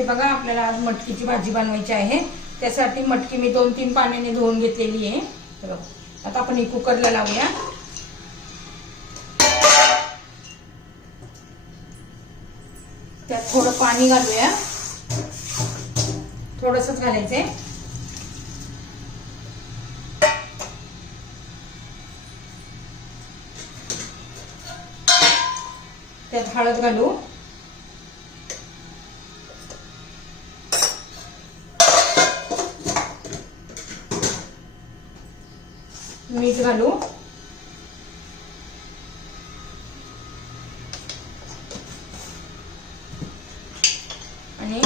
हे बघा आपल्याला आज मटकीची भाजी बनवायची आहे. त्यासाठी मटकी मी दोन तीन पाण्याने धुवून घेतलेली आहे. बघा. आता आपण ही कुकरला लावूया. त्यात थोडं पाणी घालूया. थोडंसंच घालायचंय. त्यात हळद घालू. मीठ घालू. आणि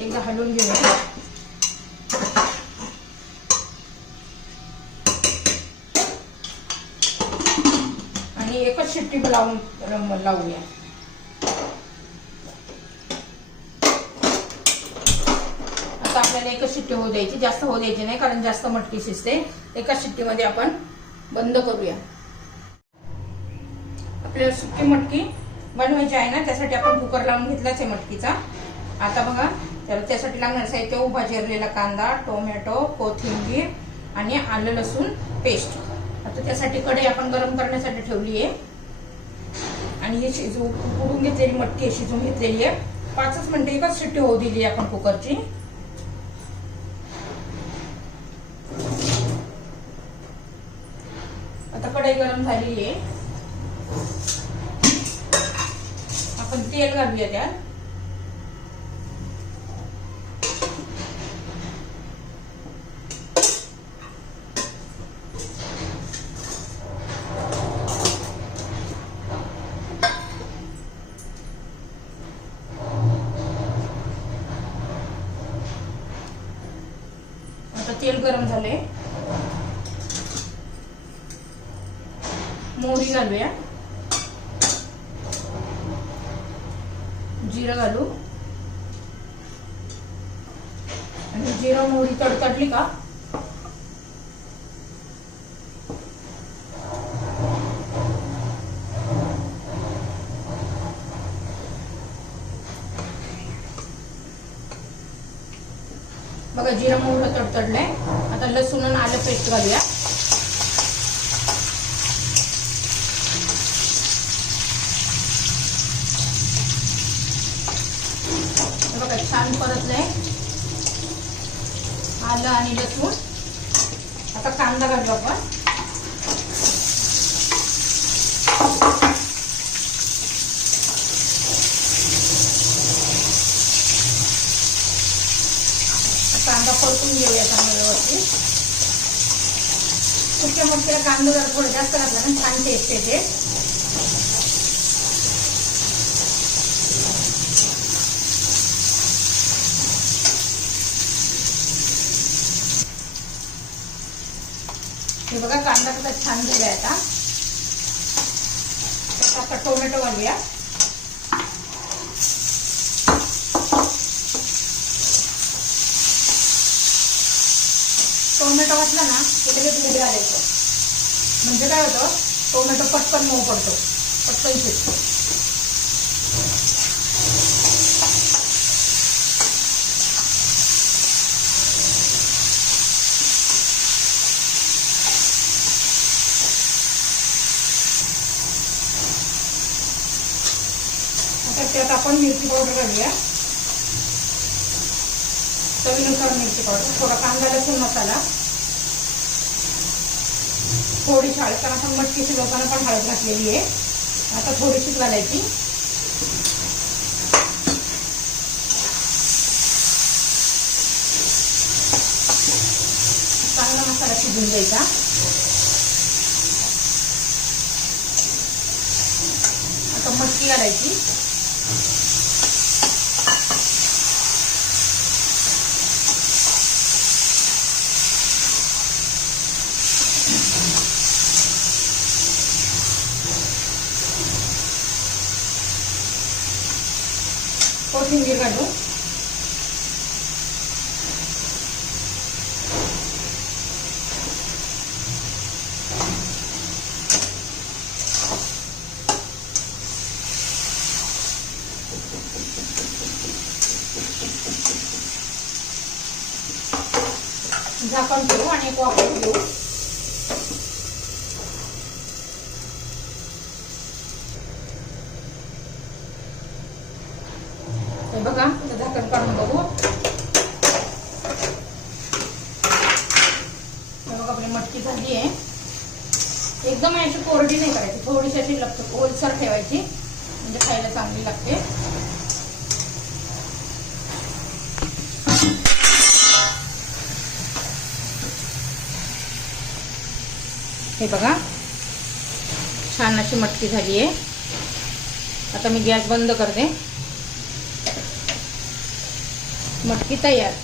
एकदा हलवून घेऊया आणि एकच शिट्टी लावून लावूया. आता आपल्याला एकच शिट्टी होऊ द्यायची. जास्त होऊ द्यायची नाही कारण जास्त मटकी शिजते. एकाच शिट्टीमध्ये आपण बंद करूया. आपल्याला सुकी मटकी बनवायची आहे ना त्यासाठी आपण कुकर लावून घेतलाच आहे मटकीचा. आता बघा त्याला त्यासाठी लागणार साहित्य उभा जिरलेला कांदा टोमॅटो कोथिंबीर आणि आलं लसूण पेस्ट. आता त्यासाठी कढई आपण गरम करण्यासाठी ठेवली आहे. आणि हे शिजू उकडून घेतलेली मटकी आहे, शिजवून घेतलेली आहे. पाचच मिनटं एकच शिट्टी होऊ दिली आपण कुकरची आता कढई गरम झालेली आहे. आपण तेल घालूया त्यात. आता तेल गरम झाले मोहरी घालूया. जिरं घालू. आणि जिरं मोहरी तडतडली का? बघा जिरं मोहरं तडतडलंय. आता लसूण आणि आलं पेस्ट घालूया हे बघा छान परतलंय आलं आणि लसूण. आता कांदा घालू आपण. कांदा परतून घेऊया चांगल्या व्यवस्थित सुक्या मटकीला कांदा जर थोडं जास्त घातला ना छान टेस्ट येते. हे बघा कांदा कसा छान झालाय आता. आता टोमॅटो घालूया. टोमॅटो घातला ना की लगेच मीठ घालायचं म्हणजे काय होतं टोमॅटो पटकन मऊ पडतो. पटकन शिजतो. तर त्यात आपण मिरची पावडर घालूया. चवीनुसार मिरची पावडर. थोडा कांदा लसूण मसाला. थोडीशी हळद कारण आपण मटकी शिजवताना पण हळद घातलेली आहे. आता थोडीशीच घालायची. चांगला मसाला शिजून द्यायचा आता मटकी घालायची. कोथिंबीर घालू. झाकण ठेवू आणि वापरून घेऊ कोरडी नाही करायची. थोडीशी अशी लपत ओलसर ठेवायची. म्हणजे खायला चांगली लागते. हे बघा. छान अशी मटकी झाली आहे. आता मी गॅस बंद करते. मटकी तयार.